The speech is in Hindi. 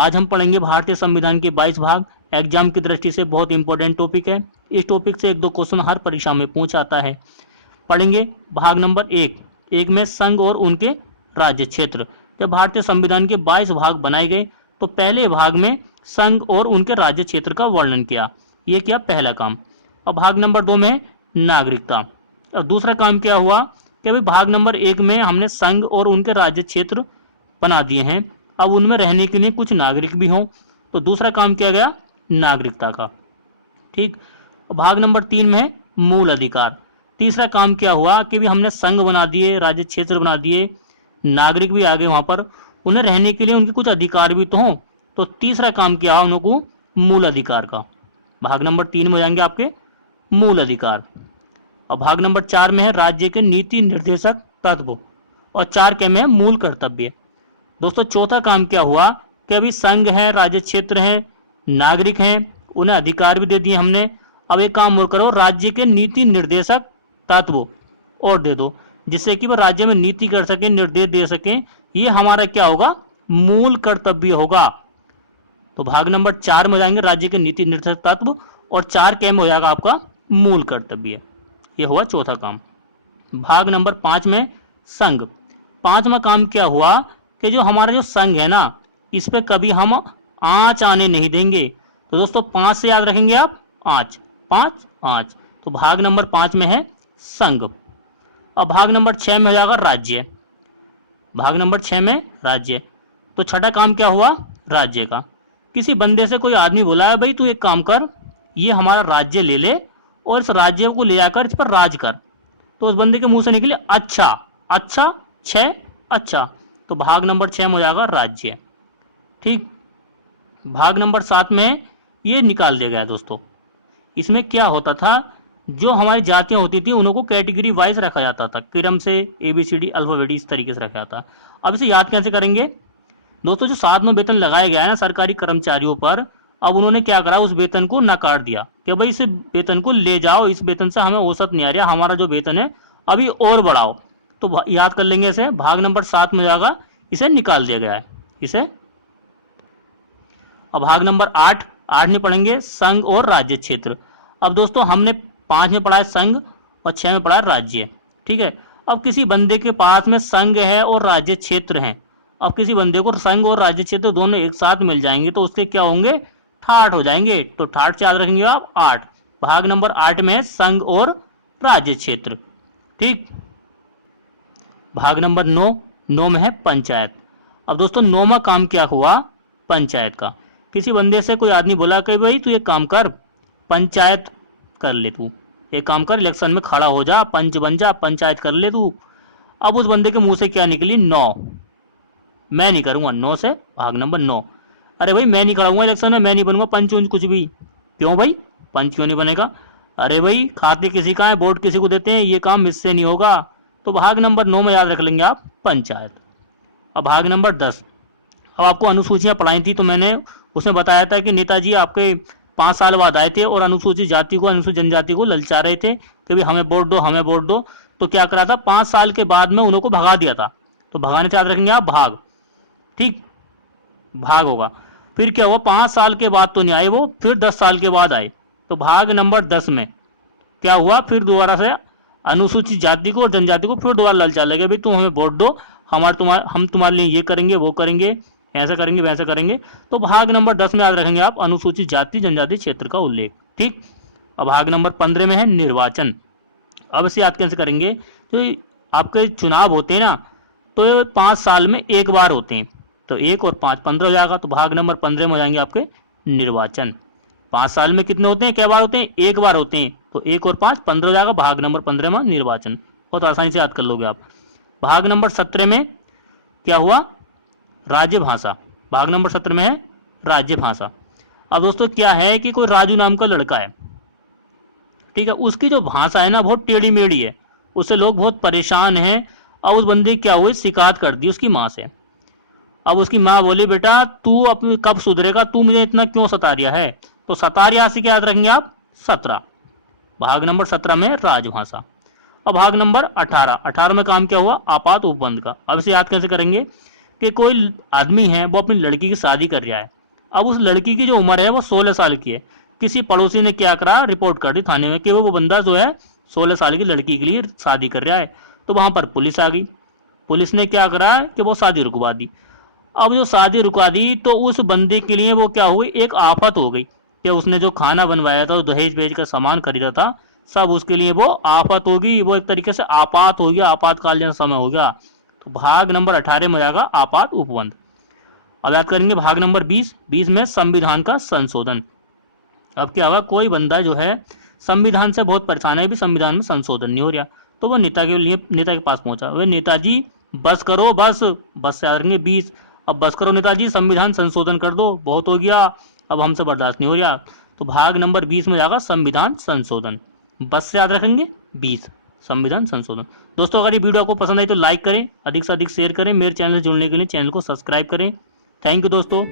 आज हम पढ़ेंगे भारतीय संविधान के 22 भाग। एग्जाम की दृष्टि से बहुत इंपॉर्टेंट टॉपिक है। इस टॉपिक से एक दो क्वेश्चन हर परीक्षा में पूछ आता है। पढ़ेंगे भाग नंबर एक में संघ और उनके राज्य क्षेत्र। जब भारतीय संविधान के 22 भाग बनाए गए तो पहले भाग में संघ और उनके राज्य क्षेत्र का वर्णन किया। ये किया पहला काम। अब भाग नंबर 2 में नागरिकता। और दूसरा काम क्या हुआ कि भाई भाग नंबर 1 में हमने संघ और उनके राज्य क्षेत्र बना दिए हैं, अब उनमें रहने के लिए कुछ नागरिक भी हों, तो दूसरा काम किया गया नागरिकता का। ठीक। भाग नंबर 3 में है मूल अधिकार। तीसरा काम क्या हुआ कि भी हमने संघ बना दिए, राज्य क्षेत्र बना दिए, नागरिक भी आ गए वहां पर, उन्हें रहने के लिए उनके कुछ अधिकार भी तो हों, तो तीसरा काम किया उनको मूल अधिकार का। भाग नंबर 3 में हो जाएंगे आपके मूल अधिकार। और भाग नंबर 4 में है राज्य के नीति निर्देशक तत्व, और 4 के में है मूल कर्तव्य। दोस्तों चौथा काम क्या हुआ कि अभी संघ है, राज्य क्षेत्र है, नागरिक हैं, उन्हें अधिकार भी दे दिए हमने। अब एक काम और करो, राज्य के नीति निर्देशक तत्व और दे दो, जिससे कि वह राज्य में नीति कर सके, निर्देश दे सके। ये हमारा क्या होगा, मूल कर्तव्य होगा। तो भाग नंबर 4 में हो जाएंगे राज्य के नीति निर्देशक तत्व, और 4 के में हो जाएगा आपका मूल कर्तव्य। ये हुआ चौथा काम। भाग नंबर 5 में संघ। पांचवा काम क्या हुआ कि जो हमारा जो संघ है ना, इस पे कभी हम आंच आने नहीं देंगे। तो दोस्तों 5 से याद रखेंगे आप, आंच, 5 आंच। तो भाग नंबर 5 में है संघ। और भाग नंबर 6 में हो जाएगा राज्य। भाग नंबर 6 में राज्य। तो छठा काम क्या हुआ, राज्य का। किसी बंदे से कोई आदमी बोला है भाई तू एक काम कर, ये हमारा राज्य ले ले और इस राज्य को ले जाकर इस पर राज कर। तो उस बंदे के मुंह से निकले अच्छा, अच्छा, 6 अच्छा। तो भाग नंबर 6 में हो जाएगा राज्य। ठीक। भाग नंबर 7 में ये निकाल दिया गया दोस्तों। इसमें क्या होता था, जो हमारी जातियां होती थी उनको कैटेगरी वाइज रखा जाता था, क्रम से ABCD अल्फाबेट इस तरीके से रखा जाता। अब इसे याद कैसे करेंगे दोस्तों, जो 7वां वेतन लगाया गया है ना सरकारी कर्मचारियों पर, अब उन्होंने क्या करा, उस वेतन को नकार दिया कि भाई इस वेतन को ले जाओ, इस वेतन से हमें औसत नहीं आ रहा, हमारा जो वेतन है अभी और बढ़ाओ। तो याद कर लेंगे इसे, भाग नंबर 7 में जाएगा, इसे निकाल दिया गया है इसे। अब भाग नंबर 8 में पढ़ेंगे संघ और राज्य क्षेत्र। अब दोस्तों हमने 5 में पढ़ा है संघ और 6 में पढ़ा है राज्य। ठीक है। अब किसी बंदे के पास में संघ है और राज्य क्षेत्र है, अब किसी बंदे को संघ और राज्य क्षेत्र दोनों एक साथ मिल जाएंगे तो उसके क्या होंगे, ठाठ हो जाएंगे। तो ठाठ से याद रखेंगे आप 8। भाग नंबर 8 में है संघ और राज्य क्षेत्र। ठीक। भाग नंबर 9 में है पंचायत। अब दोस्तों 9वां काम क्या हुआ, पंचायत का। किसी बंदे से कोई आदमी बोला कि भाई तू एक काम कर, पंचायत कर ले, तू एक काम कर, इलेक्शन में खड़ा हो जा, पंच बन जा, पंचायत कर ले तू। अब उस बंदे के मुंह से क्या निकली, 9, मैं नहीं करूंगा। 9 से भाग नंबर 9, अरे भाई मैं नहीं खड़ा इलेक्शन में, मैं नहीं बनूंगा पंच उंच कुछ भी। क्यों भाई, पंच क्यों नहीं बनेगा, अरे भाई खाते किसी का है, वोट किसी को देते हैं, ये काम इससे नहीं होगा। तो भाग नंबर 9 में याद रख लेंगे आप पंचायत। अब भाग नंबर 10, अब आपको अनुसूचियां पढ़ाई थी तो मैंने उसमें बताया था कि नेताजी आपके 5 साल बाद आए थे और अनुसूचित जाति को, अनुसूचित जनजाति को ललचा रहे थे कि भाई हमें वोट दो, हमें वोट दो। तो क्या करा था, 5 साल के बाद में उनको भगा दिया था। तो भगाने से याद रखेंगे आप भाग। ठीक, भाग होगा। फिर क्या हुआ, 5 साल के बाद तो नहीं आए वो, फिर 10 साल के बाद आए। तो भाग नंबर 10 में क्या हुआ, फिर दोबारा से अनुसूचित जाति को और जनजाति को फिर दोबारा ललचा लगे, भाई तुम हमें वोट दो, हम तुम्हारे लिए ये करेंगे, वो करेंगे, ऐसा करेंगे, वैसा करेंगे। तो भाग नंबर 10 में याद रखेंगे आप अनुसूचित जाति जनजाति क्षेत्र का उल्लेख। ठीक। अब भाग नंबर 15 में है निर्वाचन। अब इसे याद कैसे करेंगे, तो आपके चुनाव होते हैं ना, तो 5 साल में एक बार होते हैं, तो 1 और 5 15 हो जाएगा। तो भाग नंबर 15 में हो जाएंगे आपके निर्वाचन। 5 साल में कितने होते हैं, क्या बार होते हैं, एक बार होते हैं, तो 1 और 5 15 हो जाएगा। भाग नंबर 15 में निर्वाचन, बहुत आसानी से याद कर लोगे आप। भाग नंबर 17 में क्या हुआ, राज्य भाषा। भाग नंबर 17 में है राज्य भाषा। अब दोस्तों क्या है कि कोई राजू नाम का लड़का है, ठीक है, उसकी जो भाषा है ना बहुत टेढ़ी मेढ़ी है, उससे लोग बहुत परेशान हैं। अब उस बंदे क्या हुई, शिकायत कर दी उसकी माँ से। अब उसकी माँ बोली बेटा तू अपने कब सुधरेगा, तू मुझे इतना क्यों सता रहा है। तो सता रहा से क्या याद रखेंगे आप, 17। भाग नंबर 17 में राजभाषा। अब भाग नंबर 18 में काम क्या हुआ, आपात उपबंध का। अब इसे याद कैसे करेंगे कि कोई आदमी है वो अपनी लड़की की शादी कर रहा है। अब उस लड़की की जो उम्र है वो 16 साल की है। किसी पड़ोसी ने क्या करा, रिपोर्ट कर दी थाने में कि वो बंदा जो है 16 साल की लड़की के लिए शादी कर रहा है। तो वहां पर पुलिस आ गई। पुलिस ने क्या करा कि वो शादी रुकवा दी। अब जो शादी रुकवा दी तो उस बंदे के लिए वो क्या हो गई, एक आफत हो गई कि उसने जो खाना बनवाया था, दहेज भेज का सामान खरीदा था, सब उसके लिए वो आफत होगी। वो एक तरीके से आपात हो गया, आपातकाल जैसा समय हो गया। तो भाग नंबर 18 में जाएगा आपात उपबंध। अब याद करेंगे भाग नंबर 20 में संविधान का संशोधन। अब क्या होगा, कोई बंदा जो है संविधान से बहुत परेशान है, भी संविधान में संशोधन नहीं हो रहा, तो वो नेता के पास पहुंचा। वे नेताजी बस करो, बस से याद रखेंगे 20। अब बस करो नेताजी, संविधान संशोधन कर दो, बहुत हो गया, अब हमसे बर्दाश्त नहीं हो रहा। तो भाग नंबर 20 में जाएगा संविधान संशोधन। बस से याद रखेंगे 20, संविधान संशोधन। दोस्तों अगर ये वीडियो आपको पसंद आई तो लाइक करें, अधिक से अधिक शेयर करें, मेरे चैनल से जुड़ने के लिए चैनल को सब्सक्राइब करें। थैंक यू दोस्तों।